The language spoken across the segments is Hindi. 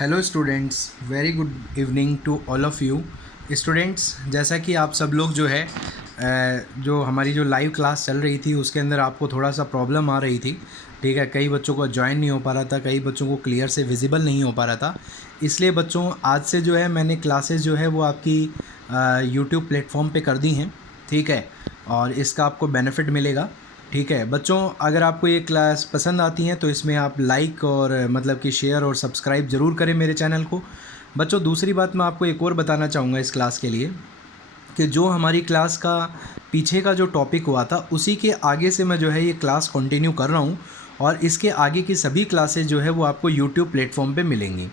Hello students, very good evening to all of you students. जैसा कि आप सब लोग जो है जो हमारी जो लाइव क्लास चल रही थी उसके अंदर आपको थोड़ा सा प्रॉब्लम आ रही थी। ठीक है, कई बच्चों को ज्वाइन नहीं हो पा रहा था, कई बच्चों को क्लियर से विजिबल नहीं हो पा रहा था। इसलिए बच्चों आज से जो है मैंने क्लासेस जो है वो आपकी यूट्यूब प्लेटफॉर्म पे कर दी हैं। ठीक है, और इसका आपको बेनिफिट मिलेगा। ठीक है बच्चों, अगर आपको ये क्लास पसंद आती हैं तो इसमें आप लाइक और मतलब कि शेयर और सब्सक्राइब ज़रूर करें मेरे चैनल को। बच्चों दूसरी बात मैं आपको एक और बताना चाहूँगा इस क्लास के लिए कि जो हमारी क्लास का पीछे का जो टॉपिक हुआ था उसी के आगे से मैं जो है ये क्लास कंटिन्यू कर रहा हूँ और इसके आगे की सभी क्लासेस जो है वो आपको यूट्यूब प्लेटफॉर्म पे मिलेंगी।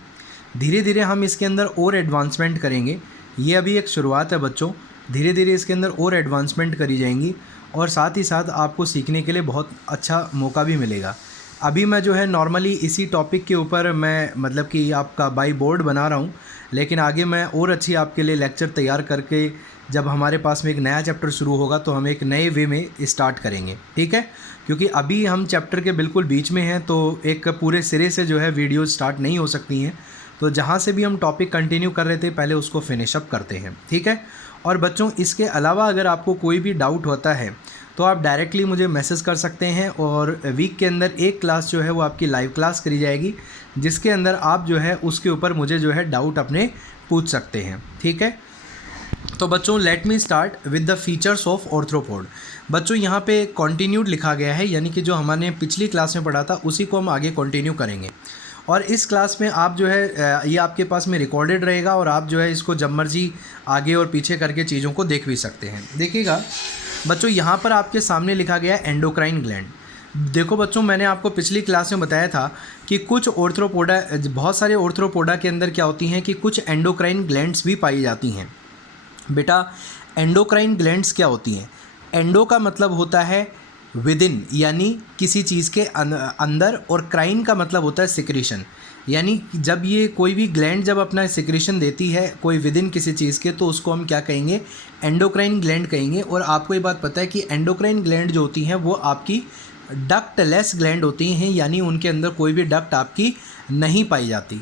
धीरे धीरे हम इसके अंदर और एडवांसमेंट करेंगे। ये अभी एक शुरुआत है बच्चों, धीरे धीरे इसके अंदर और एडवांसमेंट करी जाएंगी और साथ ही साथ आपको सीखने के लिए बहुत अच्छा मौका भी मिलेगा। अभी मैं जो है नॉर्मली इसी टॉपिक के ऊपर मैं मतलब कि आपका बाई बोर्ड बना रहा हूँ, लेकिन आगे मैं और अच्छी आपके लिए लेक्चर तैयार करके जब हमारे पास में एक नया चैप्टर शुरू होगा तो हम एक नए वे में स्टार्ट करेंगे। ठीक है, क्योंकि अभी हम चैप्टर के बिल्कुल बीच में हैं तो एक पूरे सिरे से जो है वीडियो स्टार्ट नहीं हो सकती हैं। तो जहाँ से भी हम टॉपिक कंटिन्यू कर रहे थे पहले उसको फिनिश अप करते हैं। ठीक है, और बच्चों इसके अलावा अगर आपको कोई भी डाउट होता है तो आप डायरेक्टली मुझे मैसेज कर सकते हैं और वीक के अंदर एक क्लास जो है वो आपकी लाइव क्लास करी जाएगी जिसके अंदर आप जो है उसके ऊपर मुझे जो है डाउट अपने पूछ सकते हैं। ठीक है, तो बच्चों let me start with the features of arthropod. बच्चों यहाँ पे कंटिन्यूड लिखा गया है, यानी कि जो हमने पिछली क्लास में पढ़ा था उसी को हम आगे कंटिन्यू करेंगे। और इस क्लास में आप जो है ये आपके पास में रिकॉर्डेड रहेगा और आप जो है इसको जब मर्जी आगे और पीछे करके चीज़ों को देख भी सकते हैं। देखिएगा बच्चों, यहाँ पर आपके सामने लिखा गया है एंडोक्राइन ग्लैंड। देखो बच्चों, मैंने आपको पिछली क्लास में बताया था कि कुछ ऑर्थ्रोपोडा, बहुत सारे ऑर्थ्रोपोडा के अंदर क्या होती हैं कि कुछ एंडोक्राइन ग्लैंड्स भी पाई जाती हैं। बेटा एंडोक्राइन ग्लैंड्स क्या होती हैं? एंडो का मतलब होता है विदिन, यानी किसी चीज़ के अंदर, और क्राइन का मतलब होता है सिक्रीशन, यानी जब ये कोई भी ग्लैंड जब अपना सिक्रीशन देती है कोई विदिन किसी चीज़ के तो उसको हम क्या कहेंगे? एंडोक्राइन ग्लैंड कहेंगे। और आपको ये बात पता है कि एंडोक्राइन ग्लैंड जो होती हैं वो आपकी डक्टलेस ग्लैंड होती हैं, यानी उनके अंदर कोई भी डक्ट आपकी नहीं पाई जाती।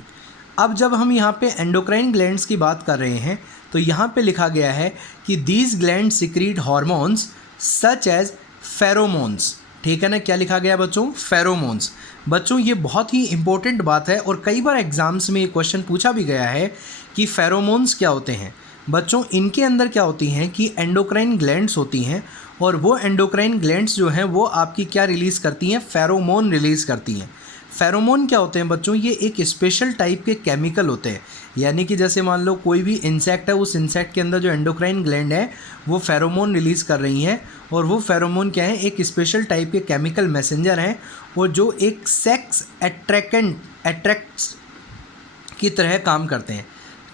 अब जब हम यहाँ पे एंडोक्राइन ग्लैंड्स की बात कर रहे हैं तो यहाँ पे लिखा गया है कि these gland secrete hormones such as pheromones. ठीक है ना, क्या लिखा गया बच्चों? फेरोमोन्स। बच्चों ये बहुत ही इंपॉर्टेंट बात है और कई बार एग्जाम्स में ये क्वेश्चन पूछा भी गया है कि फेरोमोन्स क्या होते हैं। बच्चों इनके अंदर क्या होती हैं कि एंडोक्राइन ग्लैंड्स होती हैं और वो एंडोक्राइन ग्लैंड्स जो हैं वो आपकी क्या रिलीज़ करती हैं? फेरोमोन रिलीज़ करती हैं। फेरोमोन क्या होते हैं बच्चों? ये एक स्पेशल टाइप के केमिकल होते हैं, यानी कि जैसे मान लो कोई भी इंसेक्ट है, उस इंसेक्ट के अंदर जो एंडोक्राइन ग्लैंड है वो फेरोमोन रिलीज़ कर रही हैं और वो फेरोमोन क्या है? एक स्पेशल टाइप के केमिकल मैसेंजर हैं और जो एक सेक्स अट्रैक्ट्स की तरह काम करते हैं।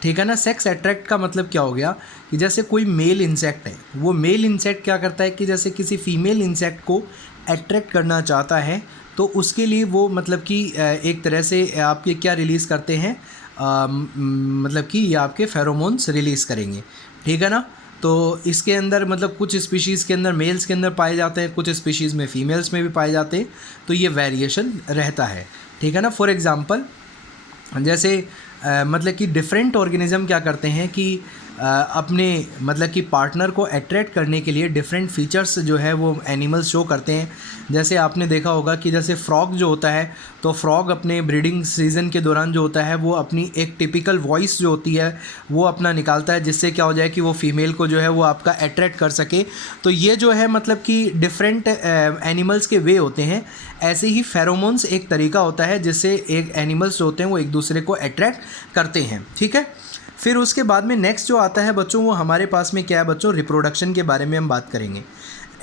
ठीक है ना, सेक्स अट्रैक्ट का मतलब क्या हो गया कि जैसे कोई मेल इंसेक्ट है, वो मेल इंसेक्ट क्या करता है कि जैसे किसी फीमेल इंसेक्ट को अट्रैक्ट करना चाहता है तो उसके लिए वो मतलब कि एक तरह से आपके क्या रिलीज़ करते हैं, मतलब कि ये आपके फेरोमोन्स रिलीज़ करेंगे। ठीक है ना, तो इसके अंदर मतलब कुछ स्पीशीज़ के अंदर मेल्स के अंदर पाए जाते हैं, कुछ स्पीशीज़ में फीमेल्स में भी पाए जाते हैं, तो ये वेरिएशन रहता है। ठीक है ना, फॉर एग्ज़ाम्पल जैसे मतलब कि डिफरेंट ऑर्गेनिज़म क्या करते हैं कि अपने मतलब कि पार्टनर को अट्रैक्ट करने के लिए डिफरेंट फीचर्स जो है वो एनिमल्स शो करते हैं। जैसे आपने देखा होगा कि जैसे फ्रॉग जो होता है तो फ्रॉग अपने ब्रीडिंग सीजन के दौरान जो होता है वो अपनी एक टिपिकल वॉइस जो होती है वो अपना निकालता है, जिससे क्या हो जाए कि वो फीमेल को जो है वो आपका अट्रैक्ट कर सके। तो ये जो है मतलब कि डिफरेंट एनिमल्स के वे होते हैं। ऐसे ही फेरोमोन्स एक तरीका होता है जिससे एक एनिमल्स जो होते हैं वो एक दूसरे को अट्रैक्ट करते हैं। ठीक है, फिर उसके बाद में नेक्स्ट जो आता है बच्चों वो हमारे पास में क्या है बच्चों? रिप्रोडक्शन के बारे में हम बात करेंगे।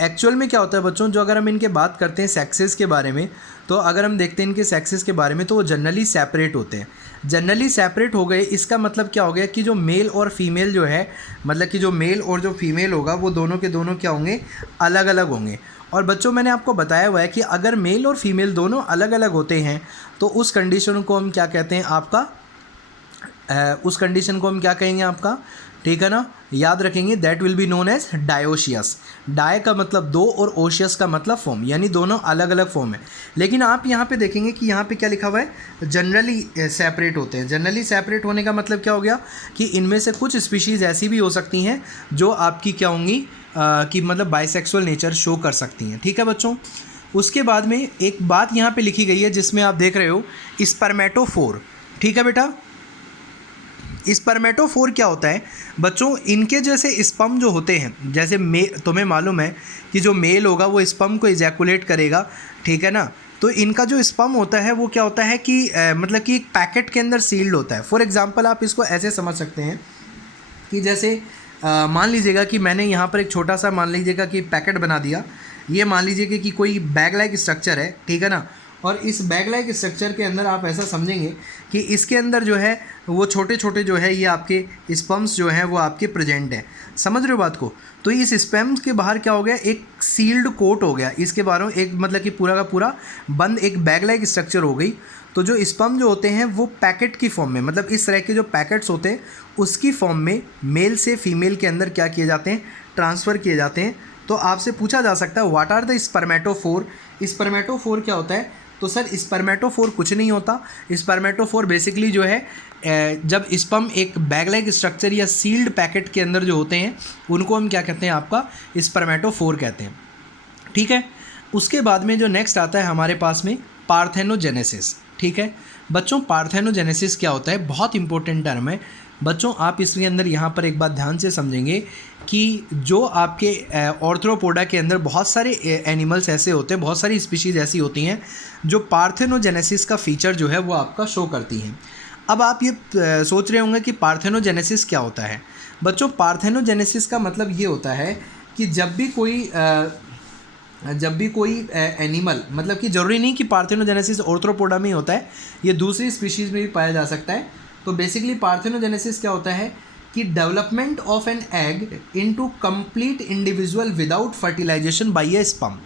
एक्चुअल में क्या होता है बच्चों, जो अगर हम इनके बात करते हैं सेक्सेस के बारे में, तो अगर हम देखते हैं इनके सेक्सेस के बारे में तो वो जनरली सेपरेट होते हैं। जनरली सेपरेट हो गए, इसका मतलब क्या हो गया कि जो मेल और फीमेल जो है, मतलब कि जो मेल और जो फीमेल होगा वो दोनों के दोनों क्या होंगे? अलग अलग होंगे। और बच्चों मैंने आपको बताया हुआ है कि अगर मेल और फीमेल दोनों अलग अलग होते हैं तो उस कंडीशन को हम क्या कहते हैं? आपका उस कंडीशन को हम क्या कहेंगे आपका, ठीक है ना, याद रखेंगे, that will be known as dioecious. Di का मतलब दो और ओशियस का मतलब फॉर्म, यानी दोनों अलग अलग फॉर्म है। लेकिन आप यहाँ पे देखेंगे कि यहाँ पे क्या लिखा हुआ है, जनरली सेपरेट होते हैं। जनरली सेपरेट होने का मतलब क्या हो गया कि इनमें से कुछ स्पीशीज़ ऐसी भी हो सकती हैं जो आपकी क्या होंगी कि मतलब बाइसेक्सुअल नेचर शो कर सकती हैं, ठीक है बच्चों। उसके बाद में एक बात यहाँ पे लिखी गई है जिसमें आप देख रहे हो स्पर्मेटोफोर, ठीक है बेटा। स्पर्मेटोफोर क्या होता है बच्चों, इनके जैसे स्पर्म जो होते हैं, जैसे तुम्हें मालूम है कि जो मेल होगा वो स्पर्म को इजैकुलेट करेगा, ठीक है ना। तो इनका जो स्पर्म होता है वो क्या होता है कि मतलब कि एक पैकेट के अंदर सील्ड होता है। फॉर एग्जांपल आप इसको ऐसे समझ सकते हैं कि जैसे मान लीजिएगा कि मैंने यहाँ पर एक छोटा सा मान लीजिएगा कि पैकेट बना दिया। ये मान लीजिए कि कोई बैग लाइक स्ट्रक्चर है, ठीक है ना। और इस बैग लाइक स्ट्रक्चर के अंदर आप ऐसा समझेंगे कि इसके अंदर जो है वो छोटे छोटे जो है ये आपके स्पर्म्स जो हैं वो आपके प्रेजेंट हैं। समझ रहे हो बात को। तो इस स्पर्म्स के बाहर क्या हो गया, एक सील्ड कोट हो गया इसके बाहर, एक मतलब कि पूरा का पूरा बंद एक बैग लाइक स्ट्रक्चर हो गई। तो जो स्पर्म जो होते हैं वो पैकेट की फॉर्म में, मतलब इस तरह के जो पैकेट्स होते हैं उसकी फॉर्म में मेल से फीमेल के अंदर क्या किए जाते हैं, ट्रांसफ़र किए जाते हैं। तो आपसे पूछा जा सकता है व्हाट आर द स्पर्मेटोफोर। स्पर्मेटोफोर क्या होता है, तो सर स्पर्मेटोफोर कुछ नहीं होता। स्पर्मेटोफोर बेसिकली जो है जब स्पर्म एक बैग लाइक स्ट्रक्चर या सील्ड पैकेट के अंदर जो होते हैं उनको हम क्या कहते हैं, आपका स्पर्मेटोफोर कहते हैं, ठीक है। उसके बाद में जो नेक्स्ट आता है हमारे पास में पार्थेनोजेनेसिस, ठीक है बच्चों। पार्थेनोजेनेसिस क्या होता है, बहुत इंपॉर्टेंट टर्म है बच्चों। आप इसके अंदर यहाँ पर एक बात ध्यान से समझेंगे कि जो आपके ऑर्थ्रोपोडा के अंदर बहुत सारे एनिमल्स ऐसे होते हैं, बहुत सारी स्पीशीज़ ऐसी होती हैं जो पार्थेनोजेनेसिस का फीचर जो है वो आपका शो करती हैं। अब आप ये सोच रहे होंगे कि पार्थेनोजेनेसिस क्या होता है बच्चों। पार्थेनोजेनेसिस का मतलब ये होता है कि जब भी कोई एनिमल, मतलब कि ज़रूरी नहीं कि पार्थेनोजेनेसिस ऑर्थ्रोपोडा में ही होता है, ये दूसरी स्पीशीज़ में भी पाया जा सकता है। तो बेसिकली पार्थेनोजेनेसिस क्या होता है कि development of an egg into complete individual without fertilisation by a sperm.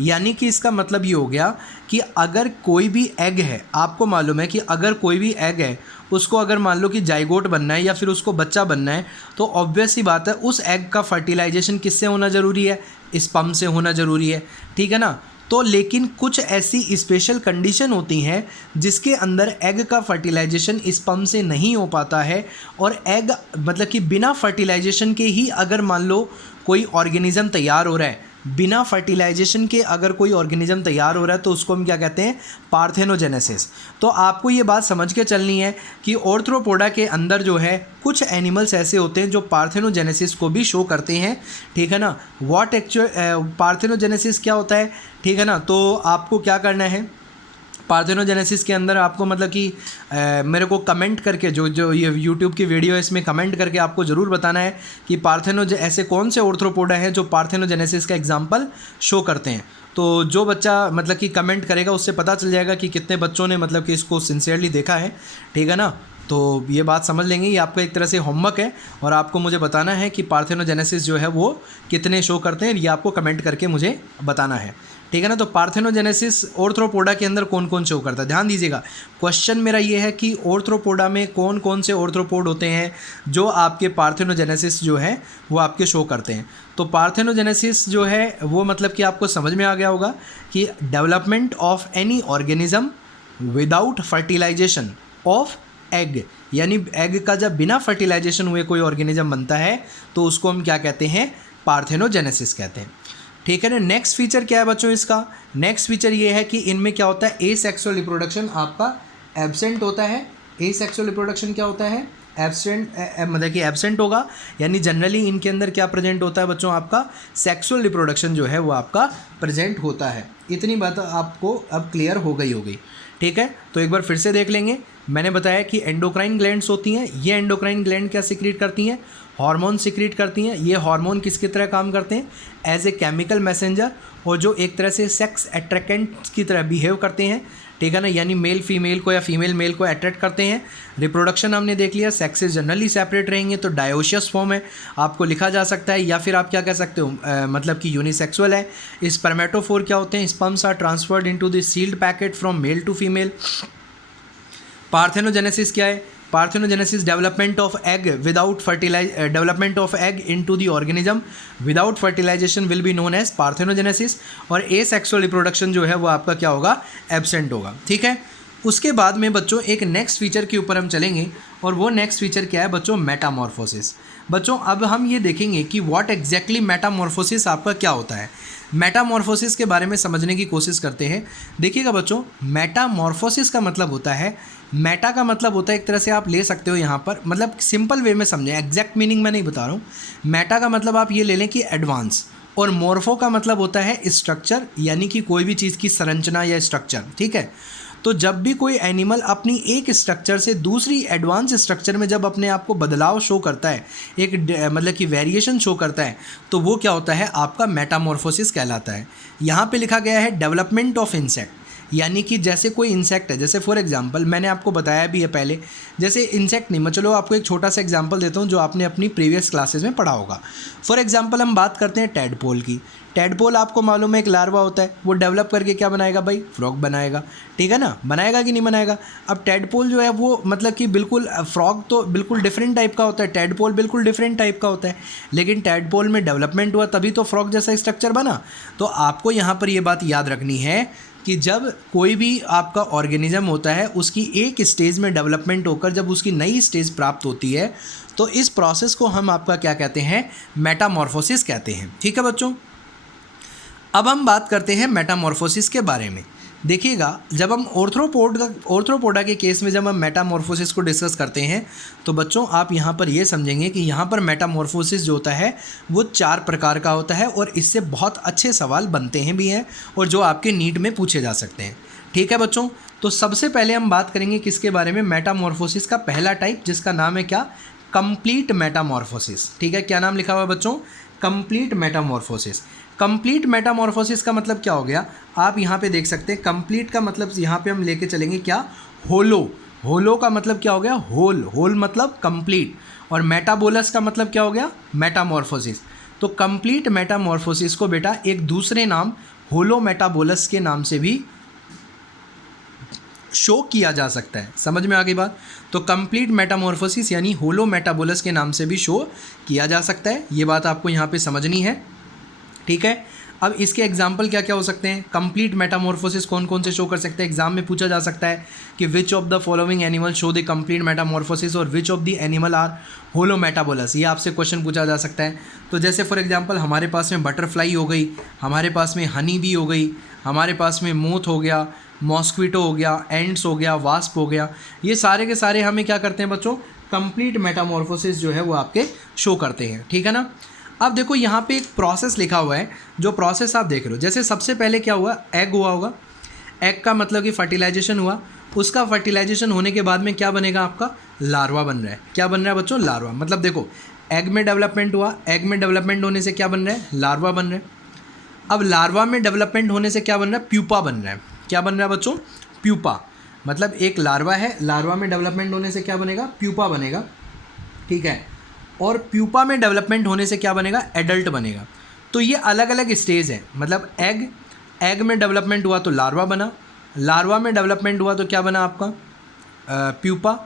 यानी कि इसका मतलब ये हो गया कि अगर कोई भी एग है, आपको मालूम है कि अगर कोई भी एग है उसको अगर मान लो कि जाइगोट बनना है या फिर उसको बच्चा बनना है, तो ऑब्वियस सी बात है उस एग का फर्टिलाइजेशन किससे होना ज़रूरी है, स्पर्म से होना ज़रूरी है, ठीक है ना। तो लेकिन कुछ ऐसी स्पेशल कंडीशन होती हैं जिसके अंदर एग का फर्टिलाइजेशन स्पर्म से नहीं हो पाता है, और एग मतलब कि बिना फर्टिलाइजेशन के ही अगर मान लो कोई ऑर्गेनिज्म तैयार हो रहा है, बिना फर्टिलाइजेशन के अगर कोई ऑर्गेनिज्म तैयार हो रहा है तो उसको हम क्या कहते हैं, पार्थेनोजेनेसिस। तो आपको ये बात समझ के चलनी है कि ऑर्थ्रोपोडा के अंदर जो है कुछ एनिमल्स ऐसे होते हैं जो पार्थेनोजेनेसिस को भी शो करते हैं, ठीक है ना। व्हाट एक्चुअल पार्थेनोजेनेसिस क्या होता है, ठीक है ना। तो आपको क्या करना है पार्थेनोजेनेसिस के अंदर, आपको मतलब कि मेरे को कमेंट करके जो ये यूट्यूब की वीडियो है इसमें कमेंट करके आपको ज़रूर बताना है कि ऐसे कौन से ऑर्थ्रोपोडा हैं जो पार्थेनोजेनेसिस का एग्जांपल शो करते हैं। तो जो बच्चा मतलब कि कमेंट करेगा उससे पता चल जाएगा कि कितने बच्चों ने मतलब कि इसको सिंसियरली देखा है, ठीक है ना। तो ये बात समझ लेंगे, ये आपका एक तरह से होमवर्क है और आपको मुझे बताना है कि पार्थेनोजेनेसिस जो है वो कितने शो करते हैं, ये आपको कमेंट करके मुझे बताना है, ठीक है ना। तो पार्थेनोजेनेसिस ऑर्थ्रोपोडा के अंदर कौन कौन शो करता है, ध्यान दीजिएगा। क्वेश्चन मेरा ये है कि ऑर्थ्रोपोडा में कौन कौन से ऑर्थ्रोपोड होते हैं जो आपके पार्थेनोजेनेसिस जो है वो आपके शो करते हैं। तो पार्थेनोजेनेसिस जो है वो मतलब कि आपको समझ में आ गया होगा कि development of any organism without fertilisation of egg, यानी एग का जब बिना फर्टिलाइजेशन हुए कोई ऑर्गेनिज्म बनता है तो उसको हम क्या कहते हैं, पार्थेनोजेनेसिस कहते हैं, ठीक है ना। नेक्स्ट फीचर क्या है बच्चों इसका, नेक्स्ट फीचर ये है कि इनमें क्या होता है, एसेक्सुअल रिप्रोडक्शन आपका एब्सेंट होता है। एसेक्सुअल रिप्रोडक्शन क्या होता है, एब्सेंट, मतलब कि एब्सेंट होगा, यानी जनरली इनके अंदर क्या प्रेजेंट होता है बच्चों, आपका सेक्सुअल रिप्रोडक्शन जो है वो आपका प्रेजेंट होता है। इतनी बात आपको अब क्लियर हो गई होगी, ठीक है। तो एक बार फिर से देख लेंगे। मैंने बताया कि एंडोक्राइन ग्लैंड्स होती हैं, ये एंडोक्राइन ग्लैंड क्या सिक्रीट करती हैं, हार्मोन सिक्रीट करती हैं। ये हार्मोन किसकी तरह काम करते हैं, एज ए केमिकल मैसेंजर, और जो एक तरह से सेक्स अट्रैक्टेंट की तरह बिहेव करते हैं, ठीक है ना, यानी मेल फीमेल को या फीमेल मेल को अट्रैक्ट करते हैं। रिप्रोडक्शन हमने देख लिया, सेक्सेस जनरली सेपरेट रहेंगे तो डायोशियस फॉर्म है आपको लिखा जा सकता है, या फिर आप क्या कह सकते हो मतलब कि यूनिसेक्सुअल है। स्पर्मेटोफोर क्या होते हैं, sperms are transferred into the sealed packet from male to female. Parthenogenesis क्या है, parthenogenesis development of egg without development of egg into the organism without fertilisation will be known as parthenogenesis, और एसेक्सुअल रिप्रोडक्शन जो है वो आपका क्या होगा, एब्सेंट होगा। ठीक है, उसके बाद में बच्चों एक नेक्स्ट फीचर के ऊपर हम चलेंगे, और वो नेक्स्ट फीचर क्या है बच्चों, मेटामॉर्फोसिस। बच्चों अब हम ये देखेंगे कि व्हाट एग्जैक्टली मेटामॉर्फोसिस आपका क्या होता है। मेटामॉर्फोसिस के बारे में समझने की कोशिश करते हैं। देखिएगा बच्चों, मेटामॉर्फोसिस का मतलब होता है, मेटा का मतलब होता है एक तरह से आप ले सकते हो यहाँ पर, मतलब सिंपल वे में समझें, एग्जैक्ट मीनिंग मैं नहीं बता रहा हूँ। मेटा का मतलब आप ये ले लें कि एडवांस, और मॉर्फो का मतलब होता है स्ट्रक्चर, यानी कि कोई भी चीज़ की संरचना या स्ट्रक्चर। ठीक है, तो जब भी कोई एनिमल अपनी एक स्ट्रक्चर से दूसरी एडवांस स्ट्रक्चर में जब अपने आप को बदलाव शो करता है, एक मतलब कि वेरिएशन शो करता है, तो वो क्या होता है, आपका मेटामॉर्फोसिस कहलाता है। यहाँ पे लिखा गया है डेवलपमेंट ऑफ इंसेक्ट, यानी कि जैसे कोई इंसेक्ट है, जैसे फॉर एग्जांपल मैंने आपको बताया भी है पहले, जैसे इंसेक्ट नहीं, मैं चलो आपको एक छोटा सा एग्जांपल देता हूँ जो आपने अपनी प्रीवियस क्लासेस में पढ़ा होगा। फॉर एग्जांपल हम बात करते हैं टैडपोल की। टैडपोल आपको मालूम है एक लार्वा होता है, वो डेवलप करके क्या बनाएगा भाई, फ्रॉग बनाएगा। ठीक है ना, बनाएगा कि नहीं बनाएगा। अब टैडपोल जो है वो मतलब कि बिल्कुल, फ्रॉग तो बिल्कुल डिफरेंट टाइप का होता है, टैडपोल बिल्कुल डिफरेंट टाइप का होता है, लेकिन टैडपोल में डेवलपमेंट हुआ तभी तो फ्रॉग जैसा स्ट्रक्चर बना। तो आपको यहाँ पर ये बात याद रखनी है कि जब कोई भी आपका ऑर्गेनिज्म होता है, उसकी एक स्टेज में डेवलपमेंट होकर जब उसकी नई स्टेज प्राप्त होती है, तो इस प्रोसेस को हम आपका क्या कहते हैं, मेटामॉर्फोसिस कहते हैं। ठीक है बच्चों, अब हम बात करते हैं मेटामॉर्फोसिस के बारे में। देखिएगा, जब हम ऑर्थ्रोपोडा के केस में जब हम मेटामॉर्फोसिस को डिस्कस करते हैं, तो बच्चों आप यहाँ पर ये समझेंगे कि यहाँ पर मेटामॉर्फोसिस जो होता है वो 4 प्रकार का होता है, और इससे बहुत अच्छे सवाल बनते हैं भी हैं, और जो आपके नीट में पूछे जा सकते हैं। ठीक है बच्चों, तो सबसे पहले हम बात करेंगे किसके बारे में, मेटामॉर्फोसिस का पहला टाइप, जिसका नाम है क्या, कंप्लीट मेटामॉर्फोसिस। ठीक है, क्या नाम लिखा हुआ है बच्चों, कंप्लीट मेटामॉर्फोसिस। कंप्लीट मेटामॉर्फोसिस का मतलब क्या हो गया, आप यहाँ पे देख सकते हैं। कंप्लीट का मतलब यहाँ पे हम लेके चलेंगे क्या, होलो। होलो का मतलब क्या हो गया, होल। होल मतलब कंप्लीट, और मेटाबोलस का मतलब क्या हो गया, मेटामॉर्फोसिस। तो कंप्लीट मेटामॉर्फोसिस को बेटा एक दूसरे नाम होलो मेटाबोलस के नाम से भी शो किया जा सकता है। समझ में आ गई बात। तो कंप्लीट मेटामॉर्फोसिस यानी होलो मेटाबोलस के नाम से भी शो किया जा सकता है, ये बात आपको यहाँ पे समझनी है। ठीक है, अब इसके एग्जाम्पल क्या क्या हो सकते हैं, कंप्लीट मेटामॉर्फोसिस कौन कौन से शो कर सकते हैं। एग्जाम में पूछा जा सकता है कि which of the following animal show the complete metamorphosis, और which of the animal are holometabolous, ये आपसे क्वेश्चन पूछा जा सकता है। तो जैसे फॉर एग्जांपल हमारे पास में बटरफ्लाई हो गई, हमारे पास में हनी बी हो गई, हमारे पास में मोथ हो गया, मॉस्क्विटो हो गया, एंड्स हो गया, वास्प हो गया, ये सारे के सारे हमें क्या करते हैं बच्चों, कंप्लीट मेटामॉर्फोसिस जो है वो आपके शो करते हैं। ठीक है ना। अब देखो यहाँ पे एक प्रोसेस लिखा हुआ है, जो प्रोसेस आप देख रहे हो, जैसे सबसे पहले क्या हुआ, एग हुआ होगा। एग का मतलब कि फर्टिलाइजेशन हुआ, उसका फर्टिलाइजेशन होने के बाद में क्या बनेगा, आपका लार्वा बन रहा है। क्या बन रहा है बच्चों, लार्वा। मतलब देखो एग में डेवलपमेंट हुआ, एग में डेवलपमेंट होने से क्या बन रहा है, लार्वा बन रहा है। अब लार्वा में डेवलपमेंट होने से क्या बन रहा है, प्यूपा बन रहा है। क्या बन रहा है बच्चों, प्यूपा। मतलब एक लार्वा है, लार्वा में डेवलपमेंट होने से क्या बनेगा, प्यूपा बनेगा। ठीक है, और प्यूपा में डेवलपमेंट होने से क्या बनेगा, एडल्ट बनेगा। तो ये अलग अलग स्टेज है। मतलब एग में डेवलपमेंट हुआ तो लार्वा बना, लार्वा में डेवलपमेंट हुआ तो क्या बना आपका, प्यूपा,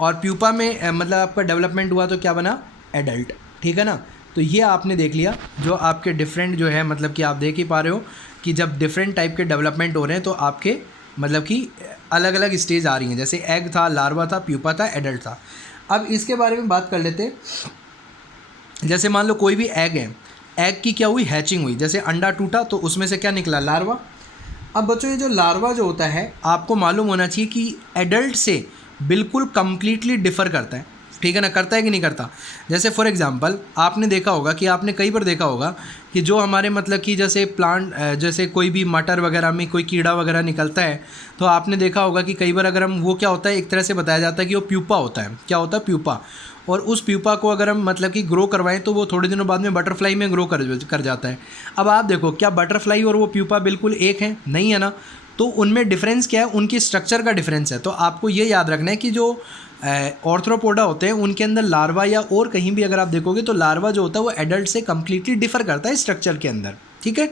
और प्यूपा में मतलब आपका डेवलपमेंट हुआ तो क्या बना, एडल्ट। ठीक है ना। तो ये आपने देख लिया, जो आपके डिफरेंट जो है, मतलब कि आप देख ही पा रहे हो कि जब डिफरेंट टाइप के डेवलपमेंट हो रहे हैं तो आपके मतलब कि अलग अलग स्टेज आ रही हैं। जैसे एग था, लार्वा था, प्यूपा था, एडल्ट था। अब इसके बारे में बात कर लेते हैं। जैसे मान लो कोई भी एग है, एग की क्या हुई, हैचिंग हुई, जैसे अंडा टूटा तो उसमें से क्या निकला, लार्वा। अब बच्चों ये जो लार्वा जो होता है, आपको मालूम होना चाहिए कि एडल्ट से बिल्कुल कंप्लीटली डिफ़र करता है। ठीक है ना, करता है कि नहीं करता। जैसे फॉर एग्जांपल आपने देखा होगा कि आपने कई बार देखा होगा कि जो हमारे मतलब कि जैसे प्लांट, जैसे कोई भी मटर वगैरह में कोई कीड़ा वगैरह निकलता है, तो आपने देखा होगा कि कई बार अगर हम, वो क्या होता है, एक तरह से बताया जाता है कि वो प्यूपा होता है। क्या होता है, प्यूपा। और उस प्यूपा को अगर हम मतलब कि ग्रो करवाएं तो वो थोड़े दिनों बाद में बटरफ्लाई में ग्रो कर जाता है। अब आप देखो, क्या बटरफ्लाई और वो प्यूपा बिल्कुल एक है, नहीं है ना। तो उनमें डिफरेंस क्या है, उनकी स्ट्रक्चर का डिफरेंस है। तो आपको ये याद रखना है कि जो ऑर्थ्रोपोडा होते हैं उनके अंदर लार्वा, या और कहीं भी अगर आप देखोगे तो लार्वा जो होता है वो एडल्ट से कम्प्लीटली डिफ़र करता है स्ट्रक्चर के अंदर। ठीक है।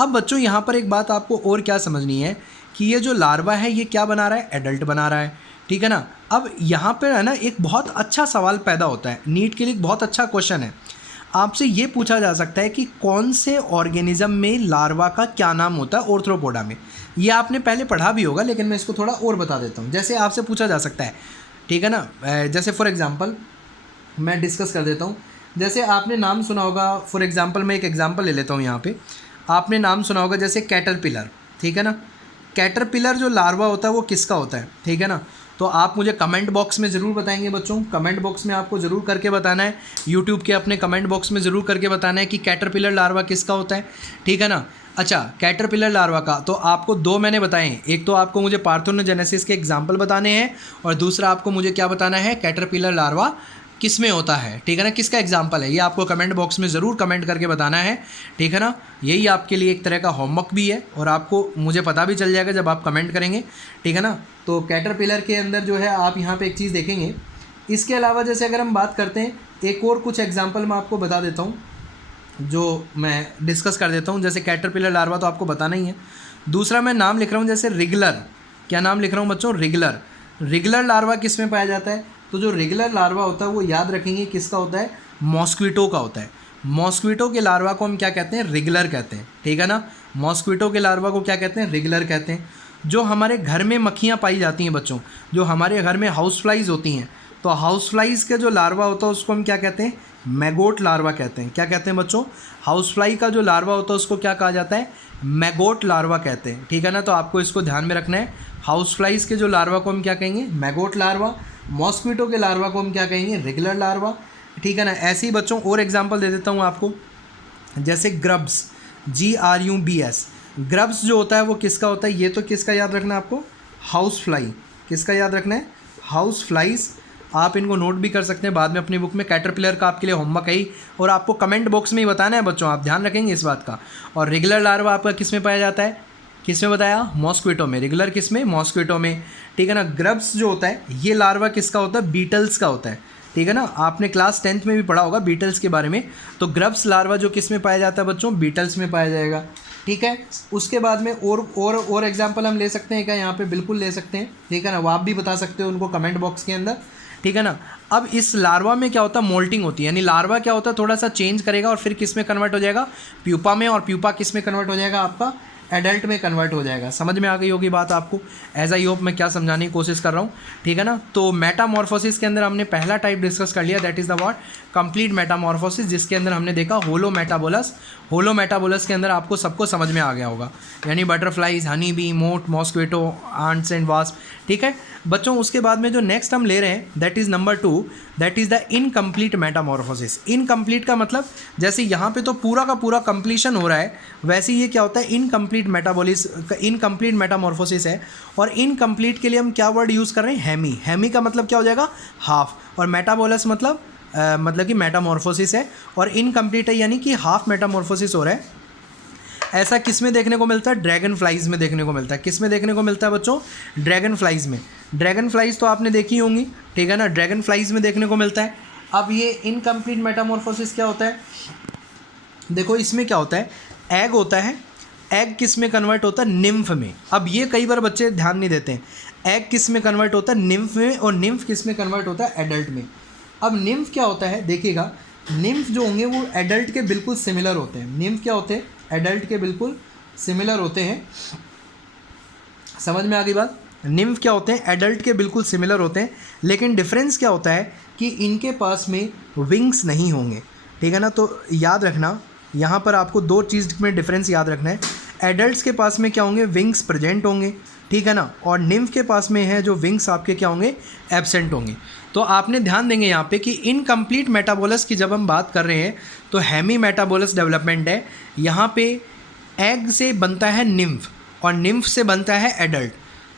अब बच्चों यहाँ पर एक बात आपको और क्या समझनी है कि ये जो लार्वा है ये क्या बना रहा है, एडल्ट बना रहा है। ठीक है ना। अब यहाँ पर है ना एक बहुत अच्छा सवाल पैदा होता है, नीट के लिए एक बहुत अच्छा क्वेश्चन है। आपसे ये पूछा जा सकता है कि कौन से ऑर्गेनिज्म में लार्वा का क्या नाम होता है ऑर्थ्रोपोडा में। ये आपने पहले पढ़ा भी होगा, लेकिन मैं इसको थोड़ा और बता देता हूँ। जैसे आपसे पूछा जा सकता है, ठीक है ना, जैसे फॉर एग्जांपल मैं डिस्कस कर देता हूँ। जैसे आपने नाम सुना होगा, फॉर एग्जांपल मैं एक एग्जांपल ले लेता हूँ यहाँ पे। आपने नाम सुना होगा जैसे कैटरपिलर, ठीक है ना। कैटरपिलर जो लार्वा होता है वो किसका होता है, ठीक है ना। तो आप मुझे कमेंट बॉक्स में ज़रूर बताएंगे बच्चों, कमेंट बॉक्स में आपको ज़रूर करके बताना है, यूट्यूब के अपने कमेंट बॉक्स में ज़रूर करके बताना है कि कैटरपिलर लार्वा किसका होता है, ठीक है ना। अच्छा, कैटरपिलर लार्वा का तो आपको दो मैंने बताए हैं, एक तो आपको मुझे पार्थेनोजेनेसिस के एग्जाम्पल बताने हैं और दूसरा आपको मुझे क्या बताना है, कैटरपिलर लार्वा किस में होता है, ठीक है ना, किसका एग्जाम्पल है। ये आपको कमेंट बॉक्स में ज़रूर कमेंट करके बताना है, ठीक है ना। यही आपके लिए एक तरह का होमवर्क भी है और आपको मुझे पता भी चल जाएगा जब आप कमेंट करेंगे, ठीक है ना। तो कैटरपिलर के अंदर जो है आप यहाँ पे एक चीज़ देखेंगे। इसके अलावा जैसे अगर हम बात करते हैं, एक और कुछ एग्जाम्पल मैं आपको बता देता हूँ जो मैं डिस्कस कर देता हूँ। जैसे कैटरपिलर लार्वा तो आपको बताना ही है। दूसरा मैं नाम लिख रहा हूँ जैसे रिगलर, क्या नाम लिख रहा हूँ बच्चों, रिगलर। रिगलर लार्वा किस में पाया जाता है, तो जो रेगुलर लार्वा होता है वो याद रखेंगे किसका होता है, मॉस्क्विटो का होता है। मॉस्क्विटो के लार्वा को हम क्या कहते हैं, रेगुलर कहते हैं, ठीक है ना। मॉस्क्विटो के लार्वा को क्या कहते हैं, रेगुलर कहते हैं। जो हमारे घर में मक्खियाँ पाई जाती हैं बच्चों, जो हमारे घर में हाउस फ्लाइज होती हैं, तो हाउस फ्लाइज का जो लार्वा होता है उसको हम क्या कहते हैं, मैगोट लार्वा कहते हैं। क्या कहते हैं बच्चों, हाउस फ्लाई का जो लार्वा होता है उसको क्या कहा जाता है, मैगोट लार्वा कहते हैं, ठीक है ना। तो आपको इसको ध्यान में रखना है, हाउस फ्लाइज के जो लार्वा को हम क्या कहेंगे, मैगोट लार्वा। मॉस्क्विटो के लार्वा को हम क्या कहेंगे, रेगुलर लार्वा, ठीक है ना। ऐसे ही बच्चों और एग्जांपल दे देता हूँ आपको, जैसे ग्रब्स, GRUBS। ग्रब्स जो होता है वो किसका होता है, ये तो किसका याद रखना है आपको, हाउस फ्लाई। किसका याद रखना है, हाउस फ्लाइज। आप इनको नोट भी कर सकते हैं बाद में अपनी बुक में। कैटरपिलर का आपके लिए होमवर्क है ही और आपको कमेंट बॉक्स में ही बताना है बच्चों, आप ध्यान रखेंगे इस बात का। और रेगुलर लार्वा आपका किस में पाया जाता है, किस में बताया, मॉस्क्विटो में। रेगुलर किस में, मॉस्क्विटो में, ठीक है ना। ग्रब्स जो होता है ये लार्वा किसका होता है, बीटल्स का होता है, ठीक है ना। आपने क्लास 10th में भी पढ़ा होगा बीटल्स के बारे में। तो ग्रब्स लार्वा जो किस में पाया जाता है बच्चों, बीटल्स में पाया जाएगा, ठीक है। उसके बाद में और एग्जाम्पल हम ले सकते हैं क्या, यहाँ पे बिल्कुल ले सकते हैं, ठीक है ना। वो आप भी बता सकते हो उनको कमेंट बॉक्स के अंदर, ठीक है ना। अब इस लार्वा में क्या होता है, मोल्टिंग होती है, यानी लार्वा क्या होता है, थोड़ा सा चेंज करेगा और फिर किस में कन्वर्ट हो जाएगा, प्यूपा में। और प्यूपा किस में कन्वर्ट हो जाएगा, आपका एडल्ट में कन्वर्ट हो जाएगा। समझ में आ गई होगी बात आपको, एज आई होप मैं क्या समझाने की कोशिश कर रहा हूँ, ठीक है ना। तो मेटामॉर्फोसिस के अंदर हमने पहला टाइप डिस्कस कर लिया, that is the what, complete Metamorphosis, जिसके अंदर हमने देखा होलो मेटाबोलस। होलो मेटाबोलस के अंदर आपको सबको समझ में आ गया होगा, यानी बटरफ्लाइज, हनी बी, मोट, मॉस्क्विटो, आंट्स एंड वास्प, ठीक है बच्चों। उसके बाद में जो नेक्स्ट हम ले रहे हैं that is number 2, that is the incomplete Metamorphosis. Incomplete का मतलब जैसे यहाँ पे तो पूरा का पूरा कंप्लीशन हो रहा है, वैसे ये क्या होता है, इनकम्प्लीट मेटाबॉलिस, इनकम्प्लीट मेटामॉर्फोसिस है। और इनकम्प्लीट के लिए हम क्या वर्ड यूज़ कर रहे हैं, हेमी। हेमी का मतलब क्या हो जाएगा, हाफ, और मेटाबोलस मतलब कि मेटामॉर्फोसिस है, और इनकम्प्लीट है यानी कि हाफ मेटामॉर्फोसिस हो रहा है। ऐसा किस में देखने को मिलता है, ड्रैगन फ्लाइज में देखने को मिलता है। किस में देखने को मिलता है बच्चों, ड्रैगन फ्लाइज में। ड्रैगन फ्लाइज तो आपने देखी होंगी, ठीक है ना, ड्रैगन फ्लाइज में देखने को मिलता है। अब ये इनकम्प्लीट मेटामॉर्फोसिस क्या होता है, देखो इसमें क्या होता है, एग होता है, एग किस में कन्वर्ट होता है, निम्फ में। अब ये कई बार बच्चे ध्यान नहीं देते हैं, एग किस में कन्वर्ट होता है, निम्फ में, और निम्फ किस में कन्वर्ट होता है, एडल्ट में। अब निम्फ क्या होता है, देखिएगा, निम्फ जो होंगे वो एडल्ट के बिल्कुल सिमिलर होते हैं। निम्फ क्या होते हैं, एडल्ट के बिल्कुल सिमिलर होते हैं। समझ में आ गई बात, निम्फ क्या होते हैं, एडल्ट के बिल्कुल सिमिलर होते हैं, लेकिन डिफरेंस क्या होता है कि इनके पास में विंग्स नहीं होंगे, ठीक है ना। तो याद रखना यहाँ पर आपको दो चीज़ में डिफरेंस याद रखना है। एडल्ट्स के पास में क्या होंगे, विंग्स प्रेजेंट होंगे, ठीक है ना, और निम्फ के पास में है जो विंग्स आपके क्या होंगे, एब्सेंट होंगे। तो आपने ध्यान देंगे यहाँ पे कि इनकम्प्लीट मेटाबोलस की जब हम बात कर रहे हैं तो हेमी मेटाबोलस डेवलपमेंट है। यहाँ पे एग से बनता है निम्फ और निम्फ से बनता है एडल्ट।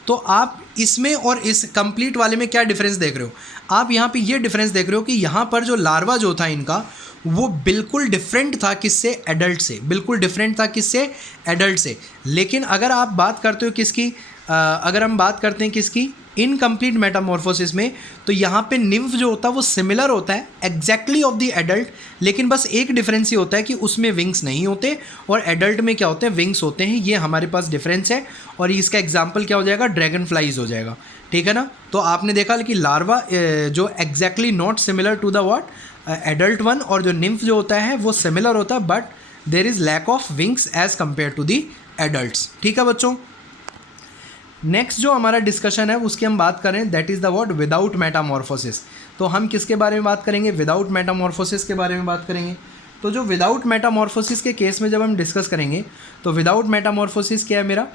तो आप इसमें और इस कंप्लीट वाले में क्या डिफरेंस देख रहे हो, आप यहाँ पे ये डिफरेंस देख रहे हो कि यहाँ पर जो लार्वा जो था इनका वो बिल्कुल डिफरेंट था किससे, एडल्ट से, बिल्कुल डिफरेंट था किससे, एडल्ट से। लेकिन अगर आप बात करते हो किसकी, अगर हम बात करते हैं किसकी, इनकम्प्लीट मेटामॉर्फोसिस में तो यहाँ पे निम्फ जो होता है वो सिमिलर होता है एग्जैक्टली ऑफ द एडल्ट, लेकिन बस एक डिफरेंस ये होता है कि उसमें विंग्स नहीं होते और एडल्ट में क्या होते हैं, विंग्स होते हैं। ये हमारे पास डिफरेंस है और इसका एग्जाम्पल क्या हो जाएगा, ड्रैगन फ्लाइज हो जाएगा, ठीक है ना। तो आपने देखा कि लार्वा जो exactly not similar to the what adult one, और जो निम्फ जो होता है वो सिमिलर होता है but there is lack of wings as compare to the adults, ठीक है बच्चों। नेक्स्ट जो हमारा डिस्कशन है उसकी हम बात करें, that is the word without Metamorphosis. तो हम किसके बारे में बात करेंगे, विदाउट मेटामॉर्फोसिस के बारे में बात करेंगे। तो जो विदाउट मेटामॉर्फोसिस के केस में जब हम डिस्कस करेंगे तो विदाउट मेटामॉर्फोसिस क्या है, मेरा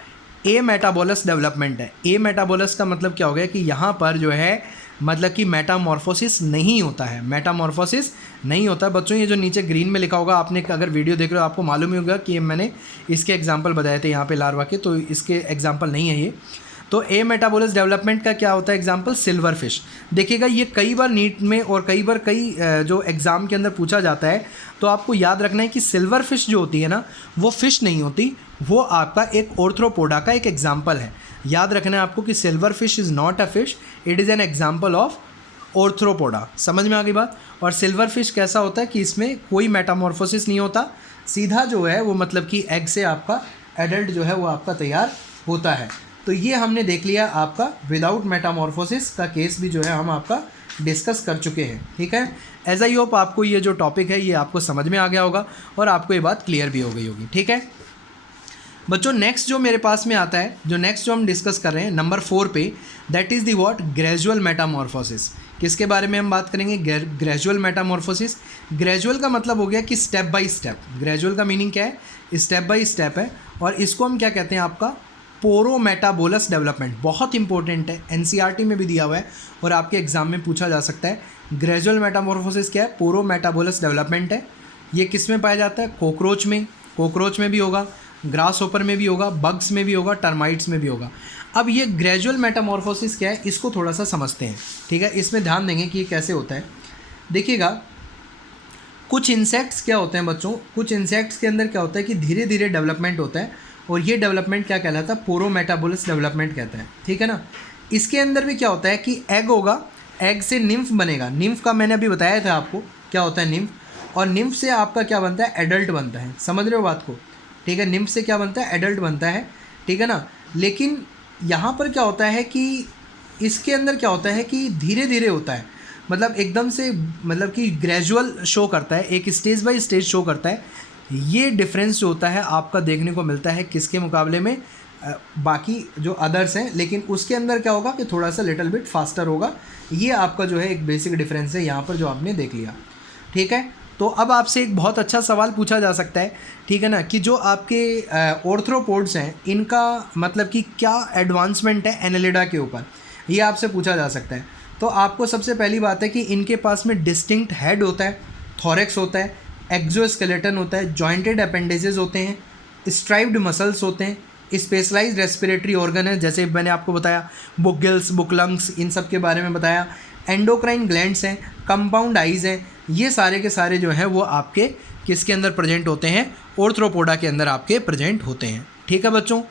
ए मेटाबोलस डेवलपमेंट है। ए मेटाबोलस का मतलब क्या हो गया कि यहाँ पर जो है मतलब कि मेटामॉर्फोसिस नहीं होता है, मेटामॉर्फोसिस नहीं होता है। बच्चों ये जो नीचे ग्रीन में लिखा होगा, आपने अगर वीडियो देख रहे हो आपको मालूम ही होगा कि मैंने इसके एग्जांपल बताए थे यहाँ पे लार्वा के, तो इसके एग्जांपल नहीं है ये। तो ए मेटाबोलस डेवलपमेंट का क्या होता है एग्जांपल, सिल्वर फिश। देखिएगा ये कई बार नीट में और कई जो एग्ज़ाम के अंदर पूछा जाता है, तो आपको याद रखना है कि सिल्वर फिश जो होती है ना वो फ़िश नहीं होती, वो आपका एक ऑर्थ्रोपोडा का एक एग्जाम्पल है। याद रखना है आपको कि silver fish is not a fish, it is an example of Arthropoda. समझ में आ गई बात। और सिल्वर फिश कैसा होता है कि इसमें कोई मेटामॉर्फोसिस नहीं होता, सीधा जो है वो मतलब कि एग से आपका एडल्ट जो है वो आपका तैयार होता है। तो ये हमने देख लिया आपका विदाउट मेटामॉर्फोसिस का केस भी जो है हम आपका डिस्कस कर चुके हैं, ठीक है। एज आई होप आपको ये जो टॉपिक है ये आपको समझ में आ गया होगा और आपको ये बात क्लियर भी हो गई होगी, ठीक है बच्चों। नेक्स्ट जो मेरे पास में आता है, जो नेक्स्ट जो हम डिस्कस कर रहे हैं नंबर 4 पे, that is the what gradual Metamorphosis. किसके बारे में हम बात करेंगे, ग्रेजुअल मेटामॉर्फोसिस। ग्रेजुअल का मतलब हो गया कि स्टेप बाय स्टेप। ग्रेजुअल का मीनिंग क्या है, स्टेप बाय स्टेप है, और इसको हम क्या कहते हैं आपका पोरोमेटाबोलस डेवलपमेंट। बहुत इंपॉर्टेंट है, एनसीईआरटी में भी दिया हुआ है और आपके एग्जाम में पूछा जा सकता है। ग्रेजुअल मेटामॉर्फोसिस क्या है, पोरोमेटाबोलस डेवलपमेंट है। ये किस में पाया जाता है, कॉकरोच में भी होगा, ग्रास होपर में भी होगा, बग्स में भी होगा, टर्माइट्स में भी होगा। अब ये ग्रेजुअल मेटामॉर्फोसिस क्या है, इसको थोड़ा सा समझते हैं, ठीक है। इसमें ध्यान देंगे कि ये कैसे होता है। देखिएगा कुछ इंसेक्ट्स क्या होते हैं बच्चों, कुछ इंसेक्ट्स के अंदर क्या होता है कि धीरे धीरे डेवलपमेंट होता है और ये डेवलपमेंट क्या कहलाता है, पोरोमेटाबोलस डेवलपमेंट कहता है, ठीक है ना। इसके अंदर भी क्या होता है कि एग होगा, एग से निम्फ बनेगा। निम्फ का मैंने अभी बताया था आपको क्या होता है निम्फ, और निम्फ से आपका क्या बनता है, एडल्ट बनता है। समझ रहे हो बात को, ठीक है। निम्फ से क्या बनता है, एडल्ट बनता है, ठीक है ना। लेकिन यहाँ पर क्या होता है कि इसके अंदर क्या होता है कि धीरे धीरे होता है, मतलब एकदम से मतलब कि ग्रेजुअल शो करता है, एक स्टेज बाय स्टेज शो करता है। ये डिफरेंस जो होता है आपका देखने को मिलता है किसके मुकाबले में, बाकी जो अदर्स हैं, लेकिन उसके अंदर क्या होगा कि थोड़ा सा लिटिल बिट फास्टर होगा। ये आपका जो है एक बेसिक डिफरेंस है यहाँ पर जो आपने देख लिया, ठीक है। तो अब आपसे एक बहुत अच्छा सवाल पूछा जा सकता है, ठीक है ना, कि जो आपके ऑर्थ्रोपोड्स हैं इनका मतलब कि क्या एडवांसमेंट है एनालिडा के ऊपर, ये आपसे पूछा जा सकता है। तो आपको सबसे पहली बात है कि इनके पास में डिस्टिंक्ट हेड होता है, थोरेक्स होता है, एक्सोस्केलेटन होता है, जॉइंटेड अपेंडेजेस होते हैं, स्ट्राइप्ड मसल्स होते हैं, स्पेशलाइज्ड रेस्पिरेटरी ऑर्गन है, जैसे मैंने आपको बताया बुक गिल्स, बुक लंग्स, इन सब के बारे में बताया, एंडोक्राइन ग्लैंड्स हैं, कंपाउंड आइज़ हैं। ये सारे के सारे जो हैं वो आपके किसके अंदर प्रेजेंट होते हैं, ऑर्थ्रोपोडा के अंदर आपके प्रेजेंट होते हैं, ठीक है बच्चों।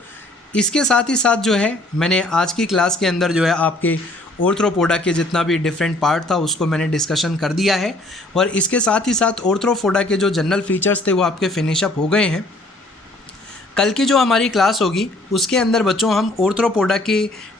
इसके साथ ही साथ जो है मैंने आज की क्लास के अंदर जो है आपके ऑर्थ्रोपोडा के जितना भी डिफरेंट पार्ट था उसको मैंने डिस्कशन कर दिया है, और इसके साथ ही साथ ऑर्थ्रोपोडा के जो जनरल फीचर्स थे वो आपके फिनिशअप हो गए हैं। कल की जो हमारी क्लास होगी उसके अंदर बच्चों हम ऑर्थ्रोपोडा के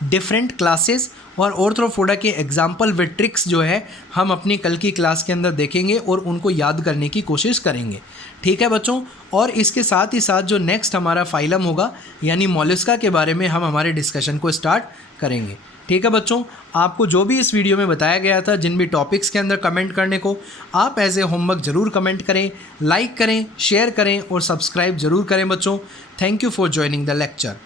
डिफरेंट क्लासेस और ऑर्थ्रोपोडा के एग्जाम्पल विद ट्रिक्स जो है हम अपनी कल की क्लास के अंदर देखेंगे और उनको याद करने की कोशिश करेंगे, ठीक है बच्चों। और इसके साथ ही साथ जो नेक्स्ट हमारा फाइलम होगा यानी मोलस्का के बारे में हम हमारे डिस्कशन को स्टार्ट करेंगे, ठीक है बच्चों। आपको जो भी इस वीडियो में बताया गया था, जिन भी टॉपिक्स के अंदर कमेंट करने को, आप एज ए होमवर्क ज़रूर कमेंट करें, लाइक करें, शेयर करें और सब्सक्राइब ज़रूर करें बच्चों। Thank you for joining the lecture.